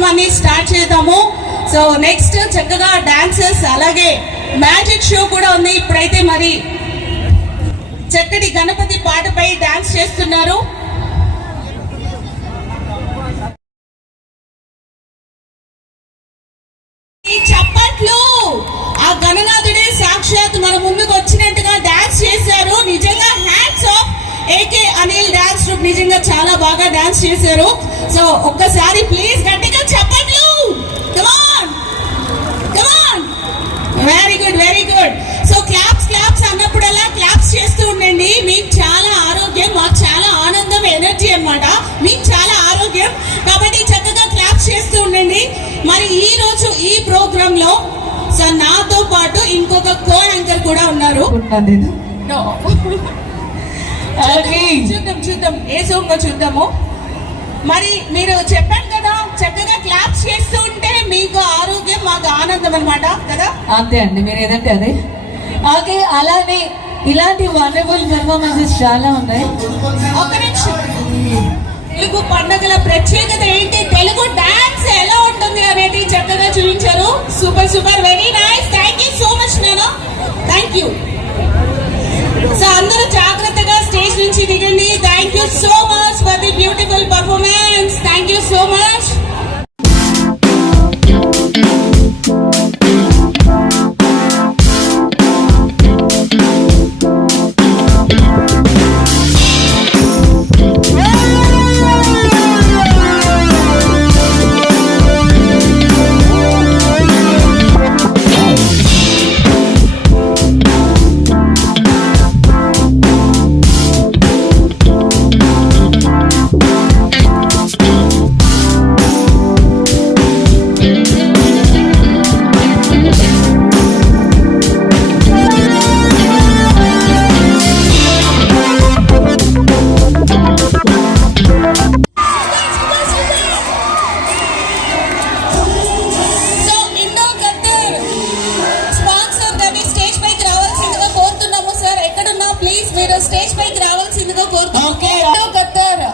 కార్యక్రమాన్ని స్టార్ట్ చేద్దాము. So next చక్కగా డాన్సర్స్ అలాగే మ్యాజిక్ షో కూడా ఉంది. ఇప్పుడైతే మరి చక్కటి గణపతి పాటపై డాన్స్ చేస్తున్నారు. చప్పట్లు, ఆ గణనాథుడే సాక్షాత్ మన ముందుకు వచ్చినట్టుగా డాన్స్ చేశారు. నిజంగా hands of AK Anil dance group, నిజంగా చాలా బాగా డాన్స్ చేశారు. సో ఒక్కసారి ప్లీజ్ గట్టిగా చప్పట్లు. Come on come on, very good very good. So claps claps అన్నప్పుడల్లా క్లాప్స్ చేస్తూ ఉండండి. మీకు చాలా ఆరోగ్యం, మాకు చాలా ఆనందం, ఎనర్జీ అన్నమాట. మీకు చాలా ఆరోగ్యం కాబట్టి చక్కగా క్లాప్స్ చేస్తూ ఉండండి. మరి ఈ రోజు ఈ ప్రోగ్రామ్ లో సో నాతో పాటు ఇంకొక కో యాంకర్ కూడా ఉన్నారు. చూద్దాం చూద్దాం ఏ సోంగో చూద్దాము. మరి మీరు చెప్పారు కదా చక్కగా క్లాప్స్ చేస్తూ ఉంటే మీకు ఆరోగ్యం, మాకు ఆనందం అన్నమాట కదా. అంతే అండి, మీరు ఏదంటే అదే. ఓకే, అలానే ఇలాంటి వండర్ఫుల్ పెర్ఫార్మెన్సెస్ చాలా ఉన్నాయి. ఒక నిమిషం, తెలుగు పండుగల ప్రత్యేకత ఏంటి, తెలుగు డాన్స్ ఎలా ఉంటుంది అనేది చక్కగా చూపించారు. Super super, very nice. Thank you so much నేను, థ్యాంక్ యూ. సో అందరూ జాగ్రత్తగా స్టేజ్ నుంచి దిగండి. Thank you so much for the beautiful performance. Thank you so much. Stage పైకి రావాల్సిందిగా కోరుతున్నాము.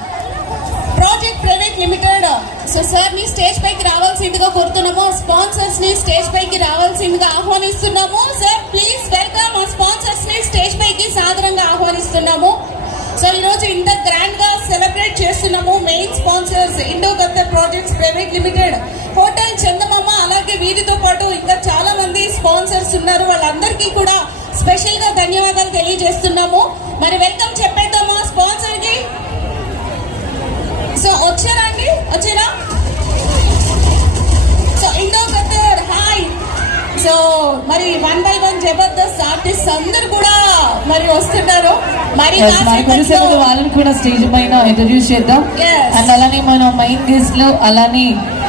Project private limited so sir ని స్టేజ్ పైకి రావాల్సిందిగా కోరుతున్నాము. స్పాన్సర్స్ ని స్టేజ్ పైకి రావాల్సిందిగా ఆహ్వానిస్తున్నాము. Sir please welcome. ఆ స్పాన్సర్స్ ని స్టేజ్ పైకి సాదరంగా ఆహ్వానిస్తున్నాము. సో ఈ రోజు ఇంత గ్రాండ్ గా సెలబ్రేట్ చేస్తున్నాము. Main sponsors Indo Qatar projects private limited, hotel Chandamama, అలాగే వీరితో పాటు ఇంకా చాలా మంది స్పాన్సర్స్ ఉన్నారు. వాళ్ళందరికీ కూడా స్పెషల్ గా ధన్యవాదాలు తెలియజేస్తున్నాము. మరి వెల్కమ్ చెప్పేద్దామా స్పాన్సర్ కి. సో వచ్చారా అండి, వచ్చారా? So Indo Khattar hi. So మరి 1 by 1 జబర్దస్త్ ఆర్టిస్ట్ అందరు కూడా మరి వస్తున్నారు. మరి వాళ్ళని కూడా స్టేజ్ పైన ఇంట్రడ్యూస్ చేద్దాం. అండ్ అలానే మన మెయిన్ గెస్ట్ లో అలానే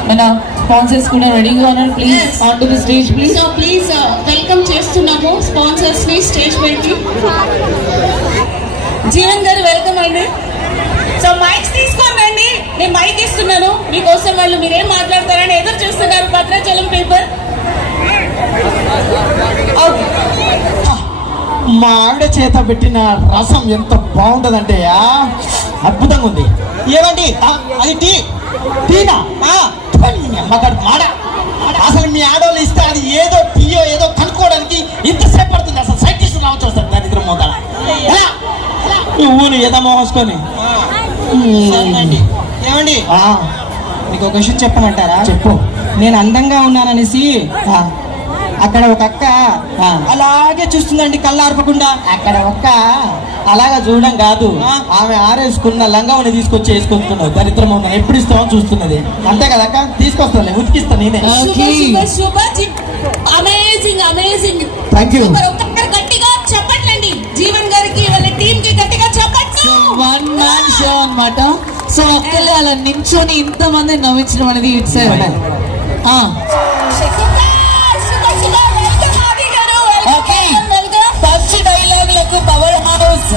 మన స్పాన్సర్స్ కూడా రెడీగా ఉన్నారు. Please on to the stage please. So please welcome చేస్తున్నాము స్పాన్సర్స్ ని స్టేజ్ పైకి. జీవన్ గారు వెల్కమ్ అండి. సో మైక్స్ తీసుకోండి, నేను మైక్ ఇస్తున్నాను మీకోసం. వాళ్ళు మీరేం మాట్లాడతారని ఎదురు చూస్తున్నారు. భద్రాచలం పేపర్. మా ఆవిడ చేత పెట్టిన రసం ఎంత బాగుంటదంటే అద్భుతంగా ఉంది. ఏమండి అది టీనా అమ్మగారు మాడ. అసలు మీ ఆడవాళ్ళు ఇస్తే అది ఏదో టీయో ఏదో కనుక్కోవడానికి ఇంతసేపు పడుతుంది. అసలు సైంటిస్ట్ రావచ్చు వస్తారు దరిద్రం మోదాల ఊరు ఏదో మోసుకొని. ఏమండి మీకు ఒక విషయం చెప్పమంటారా? చెప్పు. నేను అందంగా ఉన్నాననేసి అక్కడ ఒక అక్క అలాగే చూస్తుందండి కళ్ళు ఆర్పకుండా. అక్కడ ఒక్క అలాగా చూడడం కాదు, ఆమె ఆరేసుకున్న లంగావని తీసుకొచ్చి వేసుకొచ్చుకున్నావు. దరిద్రం ఉందని ఎప్పుడు ఇస్తామో చూస్తున్నది. అంతే కదా అక్క, తీసుకొస్తాను, ఉతికిస్తా నేనే. Amazing amazing. Thank you. గట్టిగా చెప్పట్లండి జీవన్ గారికి, వాళ్ళ టీమ్ కి గట్టిగా చెప్పట్లు. వన్ మ్యాన్ షో అన్నమాట. సో ఒక్కళ్ళు అలా నించొని ఇంతమంది నవ్వించడం అనేది ఇట్స్ పంచ్ డైలాగులకు పవర్ హౌస్.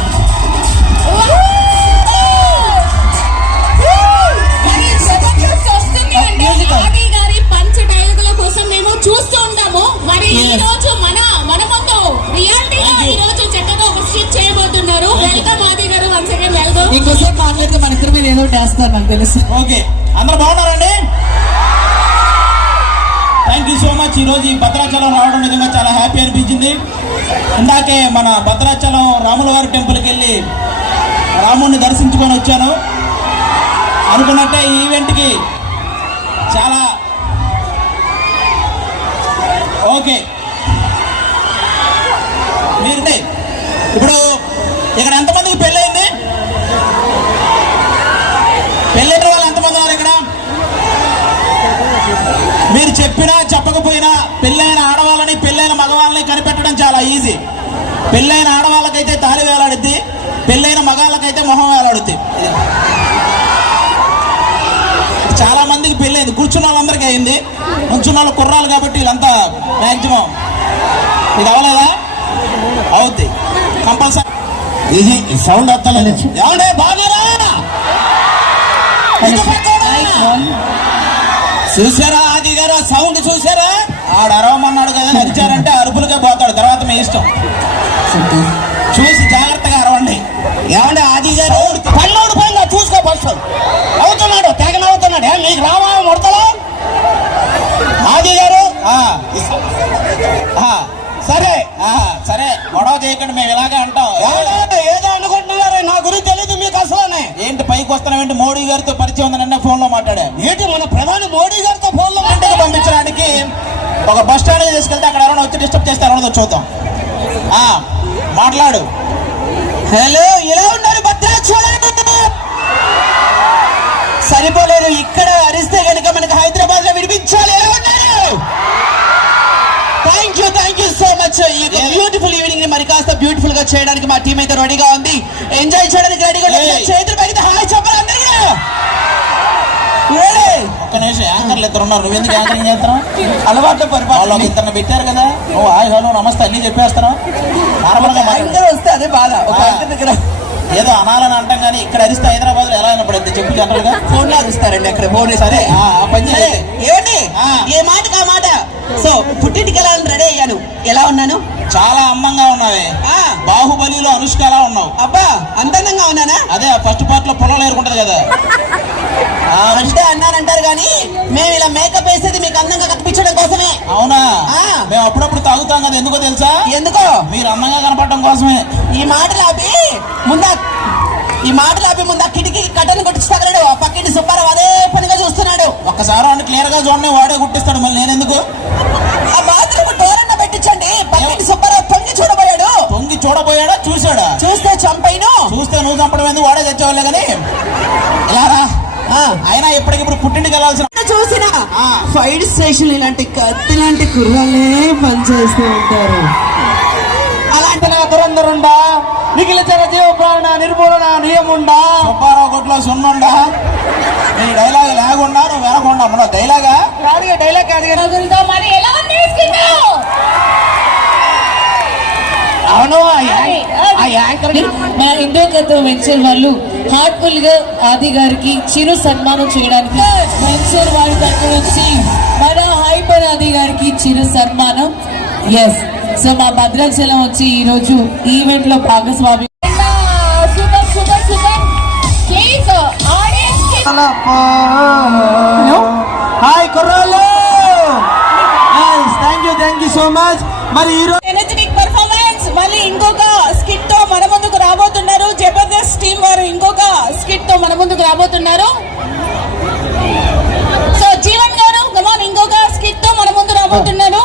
ఆది గారి పంచ్ డైలాగుల కోసం మేము చూస్తూ ఉంటాము. మరి ఈ రోజు మన ముందు రియాలిటీగా ఈ రోజు చక్కగా ఒక స్కిట్ చేయబోతున్నారు. వెల్కమ్ ఆది గారు, వన్స్ అగైన్ వెల్కమ్. ఇంకోసేపు మాట్లాడితే మన ఇద్దరి మీద ఏదో వేస్తారు నాకు తెలుసు. ఓకే, అందరూ బాగున్నారండి? Thank you so much. ఈరోజు ఈ భద్రాచలం రావడం నిజంగా చాలా హ్యాపీ అనిపించింది. ఇందాకే మన భద్రాచలం రాముల వారి టెంపుల్కి వెళ్ళి రాముడిని దర్శించుకొని వచ్చాను. అనుకున్నట్టే ఈ ఈవెంట్కి చాలా ఓకే. మీరు ఇప్పుడు ఇక్కడ ఎంతమందికి పెళ్ళయింది? పెళ్ళైన వాళ్ళు ఎంతమంది ఉన్నారు ఇక్కడ? మీరు చెప్పినా చెప్పకపోయినా పెళ్ళైన ఆడవాళ్ళని పెళ్ళైన మగవాళ్ళని కనిపెట్టడం చాలా ఈజీ. పెళ్ళైన ఆడవాళ్ళకైతే తాళి వేలాడుద్ది, పెళ్ళైన మగాళ్ళకైతే మొహం వేలాడుద్ది. చాలా మందికి పెళ్ళైంది, కూర్చున్న వాళ్ళందరికీ అయింది. కూర్చున్న వాళ్ళు కుర్రాలు కాబట్టి వీళ్ళంతా మ్యాక్సిమం ఇది అవ్వలేదా? అవుద్ది కంపల్సరీ. ఇది సౌండ్ వస్తలేదు. ఏమంటే బాగారా చూసారా? ఆది గారు ఆ సౌండ్ చూసారా? ఆడు అరవమన్నాడు కదా, అరిచారంటే అరుపులకే పోతాడు. తర్వాత మీ ఇష్టం, చూసి జాగ్రత్తగా అరవండి. ఏమంటే ఆది గారు పల్లవుడు పైన చూసుకో. ఫస్ట్ అవుతున్నాడు, తెగ నవ్వుతున్నాడు. మీకు రావా ముడతలో? ఆది గారు సరే సరే గొడవ చేయకండి, మేము ఇలాగే అంటాం. ఏదో అనుకుంటున్నారే, నా గురించి తెలియదు మీకు అసలు. ఏంటి పైకి వస్తానంటే మోడీ గారితో పరిచయం ఉందని ఫోన్ లో మాట్లాడా. ఏంటి మన ప్రధాని మోడీ గారితో ఫోన్ లో ఇంటికి పంపించడానికి ఒక బస్ స్టాండ్ తీసుకెళ్తే అక్కడ ఎవరైనా వచ్చి డిస్టర్బ్ చేస్తే ఎవరైనా చూద్దాం. మాట్లాడు. హలో, ఎలా ఉన్నారు భద్రాచలం? సరిపోలేదు, ఇక్కడ అరిస్తే కనుక మనకి హైదరాబాద్ లో వినిపించాలి. ఎలా ఉన్నారు? Thank you so much. ఈ బ్యూటిఫుల్ ఈవినింగ్ ని మరి కాస్త బ్యూటిఫుల్ గా చేయడానికి మా టీం అయితే రెడీగా ఉంది. ఎంజాయ్ చేయడానికి రెడీగా ఉంది. చేతులు పైకి హాయ్ చెప్పాలి అందరూ. ఒక్క నిమిషం, యాంకర్లు ఇద్దరు ఉన్నారు, నువ్వెందుకు యాంకరింగ్ చేస్తావు? అలవాటు వాళ్ళు ఒక ఇద్దరిని పెట్టారు కదా, నువ్వు హాయ్ హలో నమస్తే అన్ని చెప్పేస్తాను. వస్తే అదే బాధ. ఏదో అనాలని అంటాం కానీ ఇక్కడ అరిస్తే హైదరాబాద్ లో ఎలా వినపడుద్ది చెప్పు? జనరల్ గా ఫోన్ లో అరుస్తారండి అక్కడ. ఫోన్ సరే పని చేయండి. ఏమండి ఏ మాటకు ఆ మాట. సో పుట్టింటికి ఎలా రెడీ అయ్యాను. ఎలా ఉన్నాను? చాలా అందంగా ఉన్నావే. బాహుబలిలో అనుష్కలా ఉన్నావు. అబ్బా అందంగా ఉన్నానా? అదే ఫస్ట్ పార్ట్ లో పొలం ఏరుకుంటది కదా. అంటే అన్నారంటారు కానీ మేము ఇలా మేకప్ వేసేది మీకు అందంగా కనిపించడం కోసమే. అవునా? మేము అప్పుడప్పుడు తాగుతాం కదా, ఎందుకో తెలుసా? ఎందుకో? మీరు అందంగా కనపడటం కోసమే. ఈ మాటలు ఆపి ముందా కిటికీ కట్టను కొట్టించి తగలడు. ఆ పక్కింటి సుబ్బారావు అదే పనిగా చూస్తున్నాడు. ఒక్కసారి వాడిని క్లియర్ గా చూడండి, వాడే గుట్టిస్తాడు. మళ్ళీ నేనెందుకు? ఆ బాత్రూమ్ డోర్ అన్న పెట్టించండి. పక్కింటి సుబ్బారావు తొంగి చూడబోయాడు. తొంగి చూడబోయాడా? చూసాడా? చూస్తే చంపైను. చూస్తే నువ్వు చంపడం ఎందుకు? వాడే తెచ్చేవాళ్ళే కానీ ఇలా రా. అయినా ఇప్పటికిప్పుడు పుట్టింటికి వెళ్ళాల్సిన చూసిన ఫైర్ స్టేషన్ ఇలాంటి కత్తి లాంటి కుర్రాలే పనిచేస్తూ ఉంటారు. అలాంటి దురందరుండా, మిగిలిన జీవ ప్రాణ నిర్మూలన నియముండా, సుబ్బారావు కొట్లో సున్నుండా. నీ డైలాగ్ లేకుండా నువ్వు వినకుండా మన డైలాగా కాదు, డైలాగ్ కాదు. మరి ఎలా ఉంది స్కిట్? అవును, ఆ యాంకర్ మన ఇండియా గత వెంచర్ వాళ్ళు హార్ట్ఫుల్ గా ఆది గారికి చిరు సన్మానం చేయడానికి వెంచర్ వారి తరఫు నుంచి మన హైపర్ ఆది గారికి చిరు సన్మానం. ఎస్, సో మా భద్రాచలం వచ్చి ఈ రోజు ఈవెంట్ లో భాగస్వామి. Super super super. Please audience hi కుర్రాళ్ళు, థ్యాంక్ యూ సో మచ్. మరి ఈ రోజు ఎనర్జెటిక్ పర్ఫార్మెన్స్. మళ్ళీ ఇంకొక స్కిట్ తో మన ముందుకు రాబోతున్నారు. జబర్దస్త్ టీమ్ వారు ఇంకొక స్కిట్ తో మన ముందుకు రాబోతున్నారు. సో జీవన్ గారు కమాన్ ఇంకొక స్కిట్ తో మన ముందు రాబోతున్నారు.